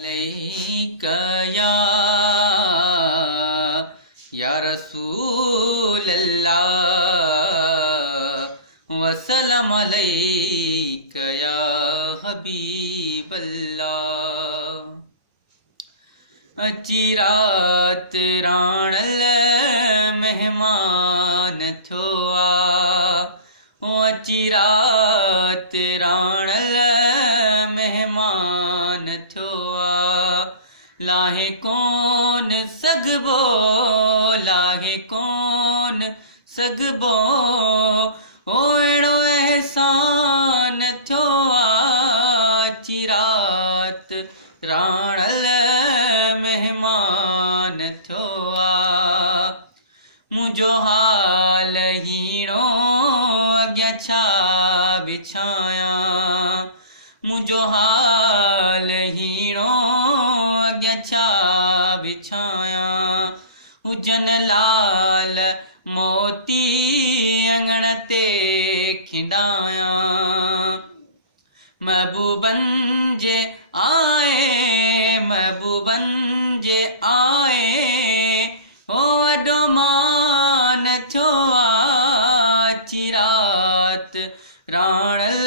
अलैका या रसूल अल्लाह वसलम अलैका या हबीब अल्लाह। अची रात राणल मेहमान थियो अची रात राणल मेहमान थियो लाहे कोन सगबो लाहे कोन सगबो ओड़ो एहसान थियो अची रात राणल मेहमान थियो मुझो हाल हीणो अॻियां छा विछाया मुझो हाल हीणो अॻियां छा विछाया हुजन लाल मोती अंगण ते खिंडाया महबूबन जे आए महबूबन जे आए ओ वॾो मान थियो अची रात राणल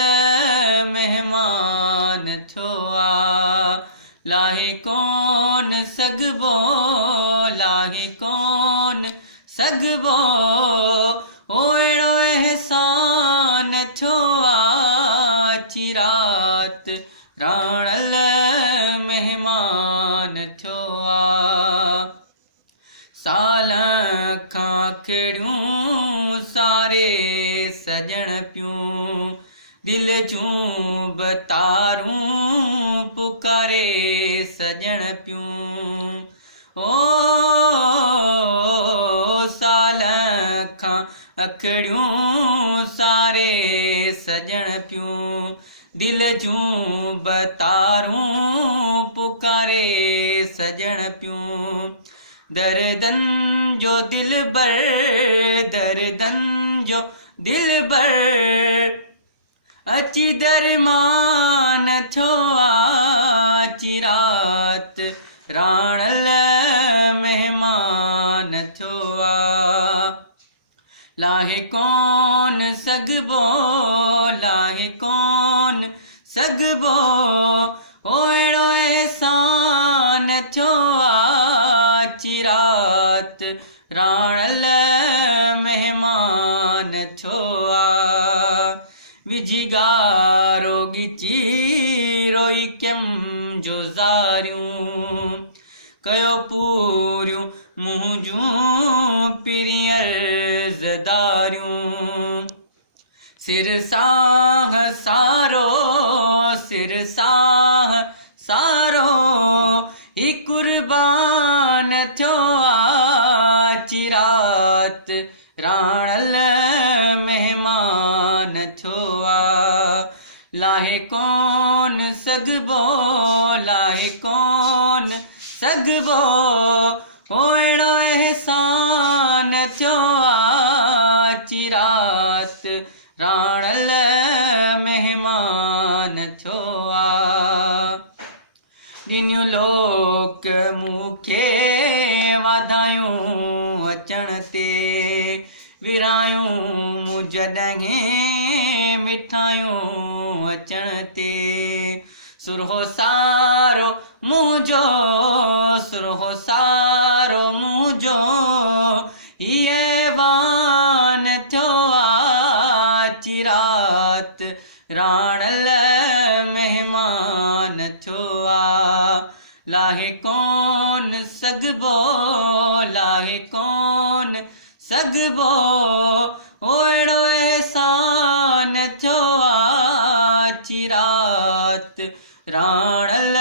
मेहमान थियो लाहे कोन सगबो लाहे कोन सगबो ओड़ो एहसान थियो अची रात राणल मेहमान थियो साल खां खेड़ियूं सारे सजण पियूं दिल जूं बतारूं पुकारे सजण पियूं ओ साल खां अखड़ियूं सारे सजण पियूं दिल जूं बतारूं पुकारे सजण पियूं दर्दन जो दिलबर दर्दन जो दिलबर अची दरमान थियो अची रात राणल मेहमान थियो लाहे कोन सगबो लाहे कोन सगबो ओड़ो एहसान थियो अची रात राणल मेहमान थियो विजिगारो गिची रोई केम जो ज़ारियूं कयो पूरियूं मुंहुं जूं पिरियर ज़दारियूं सिर साह सारो सिर साह सारो ही कुर्बान थियो अची रात राणल मेहमान थियो लाहे कोन सगबो लाहे कोन सगबो ओड़ो एहसान थियो अची रात राणल मेहमान थियो ॾिनियूं लोक मूंखे वाधायूं अचण ते विरायूं मुंज ॾहें मिठायूं अचण ते सुरहो सारो मुंहिंजो सुरहो सारो मुंहिंजो इहे वान थियो अची रात राणल मेहमान थियो लाहे कोन सगबो लाहे कोन सगबो ओड़ो एहसान थियो अची रात राणल